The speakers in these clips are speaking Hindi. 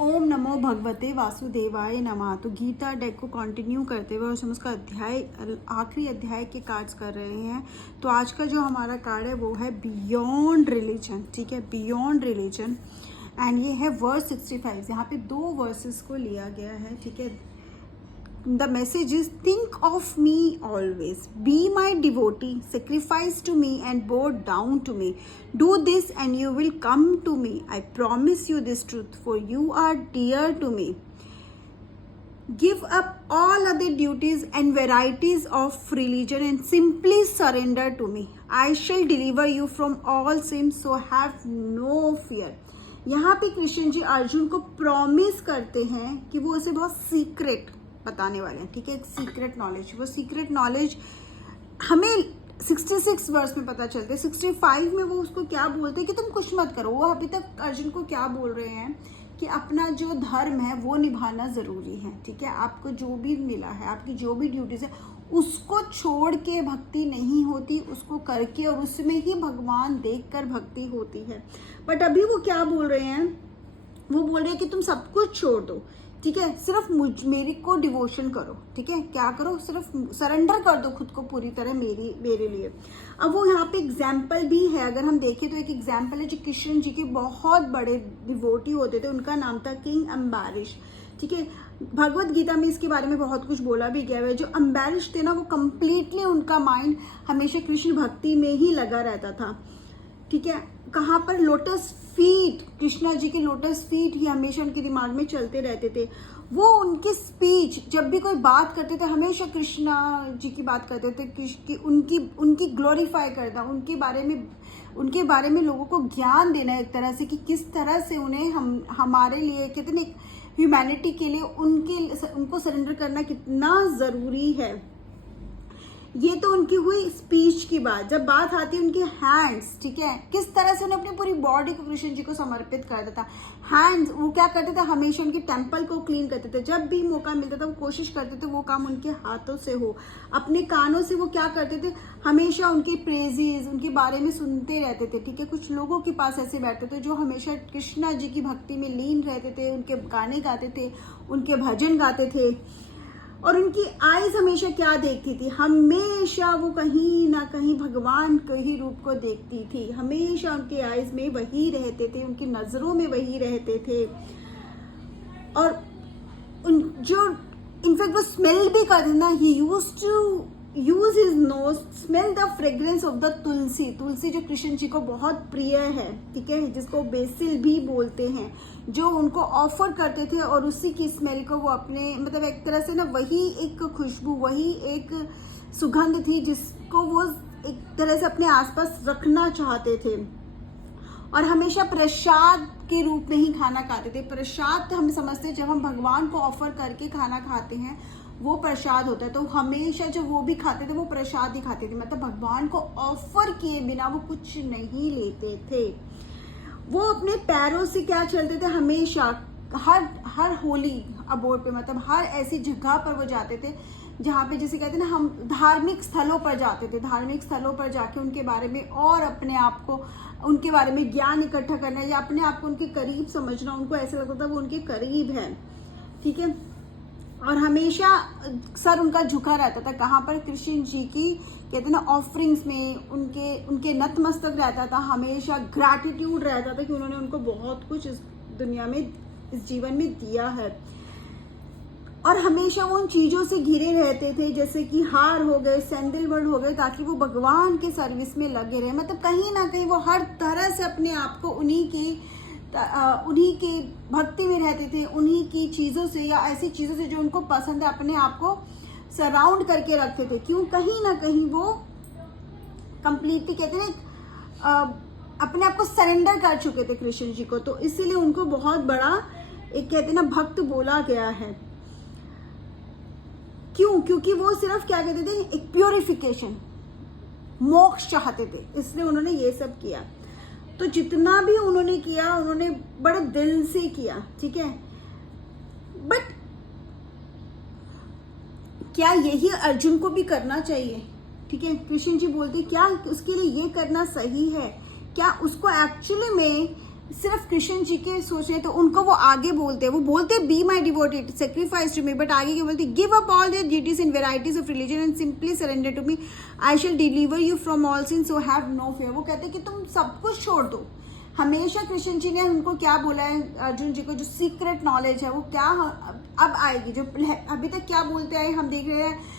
ओम नमो भगवते वासुदेवाय नमः। तो गीता डेक को कंटिन्यू करते हुए हम उसका आखिरी अध्याय के कार्ड्स कर रहे हैं। तो आज का जो हमारा कार्ड है वो है बियॉन्ड रिलीजन। ठीक है, बियॉन्ड रिलीजन। एंड ये है वर्स 65। यहाँ पे 2 वर्सेस को लिया गया है। ठीक है, the message is think of me always, be my devotee, sacrifice to me and bow down to me, do this and you will come to me, I promise you this truth, for you are dear to me, give up all other duties and varieties of religion and simply surrender to me, I shall deliver you from all sins, so have no fear। यहाँ पे कृष्ण जी अर्जुन को प्रॉमिस करते हैं कि वो उसे बहुत सीक्रेट बताने वाले हैं। ठीक है, एक सीक्रेट नॉलेज, वो सीक्रेट नॉलेज हमें 66 वर्ष में पता चलते हैं। 65 में वो उसको क्या बोलते हैं कि तुम कुछ मत करो। वो अभी तक अर्जुन को क्या बोल रहे हैं कि अपना जो धर्म है वो निभाना ज़रूरी है। ठीक है, आपको जो भी मिला है, आपकी जो भी ड्यूटीज है, उसको छोड़ के भक्ति नहीं होती, उसको करके और उसमें ही भगवान देखकर भक्ति होती है। बट अभी वो क्या बोल रहे हैं, वो बोल रहे हैं कि तुम सब कुछ छोड़ दो। ठीक है, सिर्फ मेरे को डिवोशन करो। ठीक है, क्या करो, सिर्फ सरेंडर कर दो खुद को पूरी तरह मेरे लिए। अब वो यहाँ पे एग्जाम्पल भी है, अगर हम देखें तो एक एग्जाम्पल है जो कृष्ण जी के बहुत बड़े डिवोटी होते थे, उनका नाम था किंग अम्बरीश। ठीक है, भगवत गीता में इसके बारे में बहुत कुछ बोला भी गया है। जो अम्बरीश थे ना, वो कम्प्लीटली उनका माइंड हमेशा कृष्ण भक्ति में ही लगा रहता था। ठीक है, कहाँ पर लोटस फीट, कृष्णा जी के लोटस फीट ही हमेशा उनके दिमाग में चलते रहते थे। वो उनकी स्पीच, जब भी कोई बात करते थे हमेशा कृष्णा जी की बात करते थे, कि उनकी ग्लोरीफाई करना, उनके बारे में लोगों को ज्ञान देना एक तरह से, कि किस तरह से उन्हें हमारे लिए कितने ह्यूमैनिटी के लिए उनको सरेंडर करना कितना ज़रूरी है। ये तो उनकी हुई स्पीच की बात। जब बात आती है उनके हैंड्स, ठीक है, किस तरह से उन्हें अपनी पूरी बॉडी को कृष्ण जी को समर्पित कर देता। हैंड्स, वो क्या करते थे, हमेशा उनके टेम्पल को क्लीन करते थे। जब भी मौका मिलता था वो कोशिश करते थे वो काम उनके हाथों से हो। अपने कानों से वो क्या करते थे, हमेशा उनके प्रेजेस, उनके बारे में सुनते रहते थे। ठीक है, कुछ लोगों के पास ऐसे बैठते थे जो हमेशा कृष्णा जी की भक्ति में लीन रहते थे, उनके गाने गाते थे, उनके भजन गाते थे। और उनकी आईज हमेशा क्या देखती थी, हमेशा वो कहीं ना कहीं भगवान के ही रूप को देखती थी। हमेशा उनके आईज में वही रहते थे, उनकी नजरों में वही रहते थे। और उन जो इनफैक्ट वो स्मेल भी करते ना, he used to use his nose smell the fragrance of the tulsi. तुलसी जो कृष्ण जी को बहुत प्रिय है, ठीक है, जिसको बेसिल भी बोलते हैं, जो उनको ऑफर करते थे, और उसी की स्मेल को वो अपने, मतलब एक तरह से ना, वही एक खुशबू, वही एक सुगंध थी जिसको वो एक तरह से अपने आसपास रखना चाहते थे। और हमेशा प्रसाद के रूप में ही खाना खाते थे। प्रसाद तो हम समझते हैं जब हम भगवान को ऑफर करके खाना खाते हैं वो प्रसाद होता है। तो हमेशा जो वो भी खाते थे वो प्रसाद ही खाते थे, मतलब भगवान को ऑफर किए बिना वो कुछ नहीं लेते थे। वो अपने पैरों से क्या चलते थे, हमेशा हर होली अबोर्ड पे, मतलब हर ऐसी जगह पर वो जाते थे जहाँ पे, जैसे कहते हैं ना, हम धार्मिक स्थलों पर जाते थे। धार्मिक स्थलों पर जाके उनके बारे में और अपने आप को, उनके बारे में ज्ञान इकट्ठा करना, या अपने आप को उनके करीब समझना। उनको ऐसा लगता था वो उनके करीब है। ठीक है, और हमेशा सर उनका झुका रहता था, कहाँ पर, कृष्ण जी की कहते हैं ना ऑफरिंग्स में, उनके नतमस्तक रहता था। हमेशा ग्रैटिट्यूड रहता था कि उन्होंने उनको बहुत कुछ इस दुनिया में, इस जीवन में दिया है। और हमेशा वो उन चीज़ों से घिरे रहते थे, जैसे कि हार हो गए, सैंडलवुड हो गए, ताकि वो भगवान के सर्विस में लगे रहे। मतलब कहीं ना कहीं वो हर तरह से अपने आप को उन्हीं की भक्ति में रहते थे, उन्हीं की चीज़ों से या ऐसी चीज़ों से जो उनको पसंद है अपने आप को सराउंड करके रखते थे। क्यों, कहीं ना कहीं वो कंप्लीटली कहते हैं अपने आप को सरेंडर कर चुके थे कृष्ण जी को। तो इसीलिए उनको बहुत बड़ा एक कहते हैं ना भक्त बोला गया है। क्यों, क्योंकि वो सिर्फ क्या कहते थे, एक प्योरिफिकेशन, मोक्ष चाहते थे, इसलिए उन्होंने ये सब किया। तो जितना भी उन्होंने किया उन्होंने बड़े दिल से किया। ठीक है, बट क्या यही अर्जुन को भी करना चाहिए? ठीक है, कृष्ण जी बोलते क्या उसके लिए ये करना सही है? क्या उसको एक्चुअली में सिर्फ कृष्ण जी के सोच रहे तो उनको वो आगे बोलते हैं, वो बोलते be my devoted sacrifice to me, but आगे क्या बोलते, give up all their duties in varieties of religion and simply surrender to me, I shall deliver you from all sin, so have no fear. वो कहते हैं कि तुम सब कुछ छोड़ दो। हमेशा कृष्ण जी ने उनको क्या बोला है, अर्जुन जी को जो सीक्रेट नॉलेज है वो क्या अब आएगी, जो अभी तक क्या बोलते आए हम देख रहे हैं।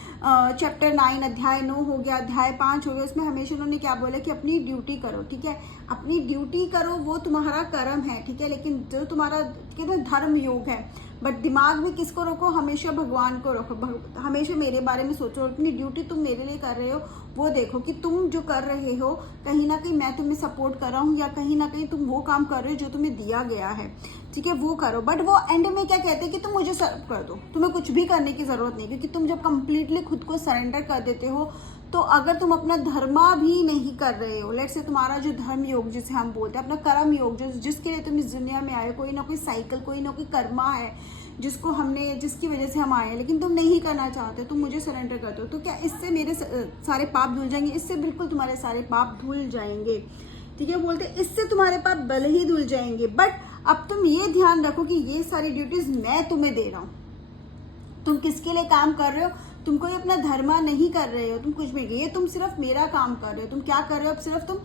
चैप्टर 9 अध्याय 9 हो गया, अध्याय 5 हो गया, उसमें हमेशा उन्होंने क्या बोला कि अपनी ड्यूटी करो, ठीक है, अपनी ड्यूटी करो, वो तुम्हारा कर्म है, ठीक है, लेकिन जो तुम्हारा कहते हैं धर्म योग है, बट दिमाग में किसको रखो, हमेशा भगवान को रखो, हमेशा मेरे बारे में सोचो, अपनी ड्यूटी तुम मेरे लिए कर रहे हो, वो देखो कि तुम जो कर रहे हो कहीं ना कहीं मैं तुम्हें सपोर्ट कर रहा हूँ, या कहीं ना कहीं तुम वो काम कर रहे हो जो तुम्हें दिया गया है, ठीक है, वो करो। बट वो एंड में क्या कहते हैं कि तुम मुझे सर्व कर दो, तुम्हें कुछ भी करने की जरूरत नहीं, क्योंकि तुम जब कंप्लीटली खुद को सरेंडर कर देते हो, तो अगर तुम अपना धर्मा भी नहीं कर रहे हो, लेट्स से तुम्हारा जो धर्म योग जिसे हम बोलते हैं, अपना कर्म योग जो जिसके लिए तुम इस दुनिया में आए, कोई ना कोई साइकिल, कोई ना कोई कर्मा है जिसको हमने, जिसकी वजह से हम आए हैं, लेकिन तुम नहीं करना चाहते, तुम मुझे सरेंडर कर दो, तो क्या इससे मेरे सारे पाप धुल जाएंगे? इससे बिल्कुल तुम्हारे सारे पाप धुल जाएंगे, ठीक है, बोलते इससे तुम्हारे पाप भले ही धुल जाएंगे, बट अब तुम ये ध्यान रखो कि ये सारी ड्यूटीज मैं तुम्हें दे रहा हूँ, तुम किसके लिए काम कर रहे हो, तुम कोई अपना धर्मा नहीं कर रहे हो, तुम कुछ भी, ये तुम सिर्फ मेरा काम कर रहे हो, तुम क्या कर रहे हो, अब सिर्फ तुम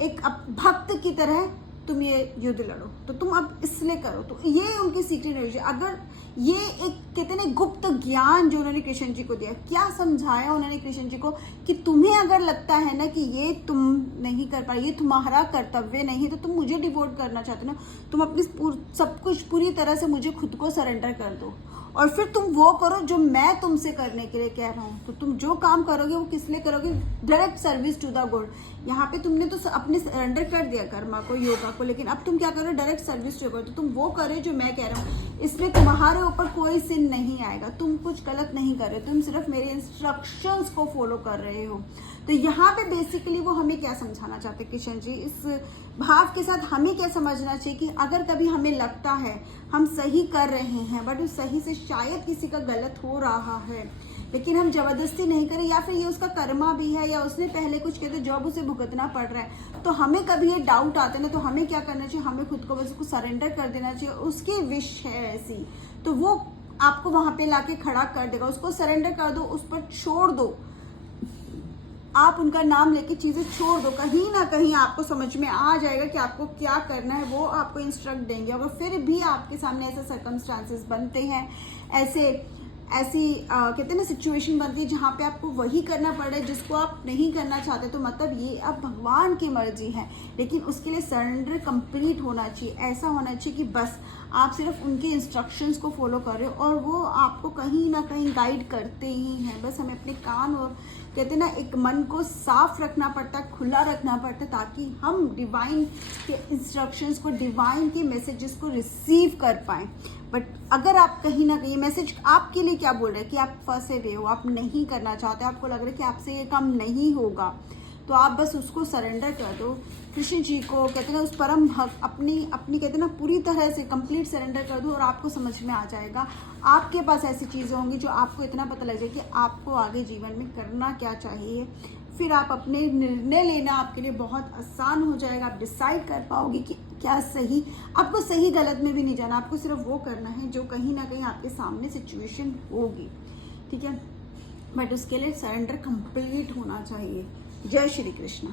एक भक्त की तरह तुम ये युद्ध लड़ो, तो तुम अब इसलिए करो, तो ये उनकी सीक्रेट नॉलेज। अगर ये एक कहते ना गुप्त ज्ञान जो उन्होंने कृष्ण जी को दिया, क्या समझाया उन्होंने कृष्ण जी को कि तुम्हें अगर लगता है ना कि ये तुम नहीं कर पा, ये तुम्हारा कर्तव्य नहीं, तो तुम मुझे डिवोट करना चाहते हो ना, तुम अपनी सब कुछ पूरी तरह से मुझे खुद को सरेंडर कर दो, और फिर तुम वो करो जो मैं तुमसे करने के लिए कह रहा हूँ। तो तुम जो काम करोगे वो किस लिए करोगे, direct service to the God. यहाँ पे तुमने तो अपने सरेंडर कर दिया कर्मा को, योगा को, लेकिन अब तुम क्या करो, डायरेक्ट सर्विस टू गॉड, तो तुम वो करे जो मैं कह रहा हूँ, इसमें तुम्हारे ऊपर कोई सिन नहीं आएगा, तुम कुछ गलत नहीं कर रहे, तुम सिर्फ मेरे इंस्ट्रक्शंस को फॉलो कर रहे हो। तो यहाँ पे बेसिकली वो हमें क्या समझाना चाहते कृष्ण जी, इस भाव के साथ हमें क्या समझना चाहिए कि अगर कभी हमें लगता है हम सही कर रहे हैं, बट उस सही से शायद किसी का गलत हो रहा है, लेकिन हम जबरदस्ती नहीं करें, या फिर ये उसका कर्मा भी है, या उसने पहले कुछ कहते जॉब उसे भुगतना पड़ रहा है, तो हमें कभी ये डाउट आते ना, तो हमें क्या करना चाहिए, हमें खुद को बस उसको सरेंडर कर देना चाहिए, उसकी विश है ऐसी, तो वो आपको वहां पे लाके खड़ा कर देगा, उसको सरेंडर कर दो, उस पर छोड़ दो, आप उनका नाम लेके चीजें छोड़ दो, कहीं ना कहीं आपको समझ में आ जाएगा कि आपको क्या करना है, वो आपको इंस्ट्रक्ट देंगे। अगर फिर भी आपके सामने ऐसे सर्कमस्टांसेस बनते हैं, ऐसी कहते हैं ना सिचुएशन बनती है जहाँ पे आपको वही करना पड़े जिसको आप नहीं करना चाहते, तो मतलब ये अब भगवान की मर्जी है, लेकिन उसके लिए सरेंडर कंप्लीट होना चाहिए, ऐसा होना चाहिए कि बस आप सिर्फ उनके इंस्ट्रक्शंस को फॉलो कर रहे हो, और वो आपको कहीं ना कहीं गाइड करते ही हैं। बस हमें अपने कान और कहते हैं ना एक मन को साफ रखना पड़ता है, खुला रखना पड़ता है, ताकि हम डिवाइन के इंस्ट्रक्शंस को, डिवाइन के मैसेजेस को रिसीव कर पाएँ। बट अगर आप कहीं ना कहीं मैसेज आपके लिए क्या बोल रहे हैं कि आप फंसे हुए हो, आप नहीं करना चाहते, आपको लग रहा है कि आपसे ये काम नहीं होगा, तो आप बस उसको सरेंडर कर दो कृष्ण जी को, कहते हैं ना उस परम भक्त अपनी कहते हैं ना पूरी तरह से कंप्लीट सरेंडर कर दो, और आपको समझ में आ जाएगा, आपके पास ऐसी चीज़ें होंगी जो आपको इतना पता लग जाएगा कि आपको आगे जीवन में करना क्या चाहिए, फिर आप अपने निर्णय लेना आपके लिए बहुत आसान हो जाएगा, आप डिसाइड कर पाओगे कि क्या सही, आपको सही गलत में भी नहीं जाना, आपको सिर्फ वो करना है जो कहीं ना कहीं आपके सामने सिचुएशन होगी, ठीक है, बट उसके लिए सरेंडर कंप्लीट होना चाहिए। जय श्री कृष्ण।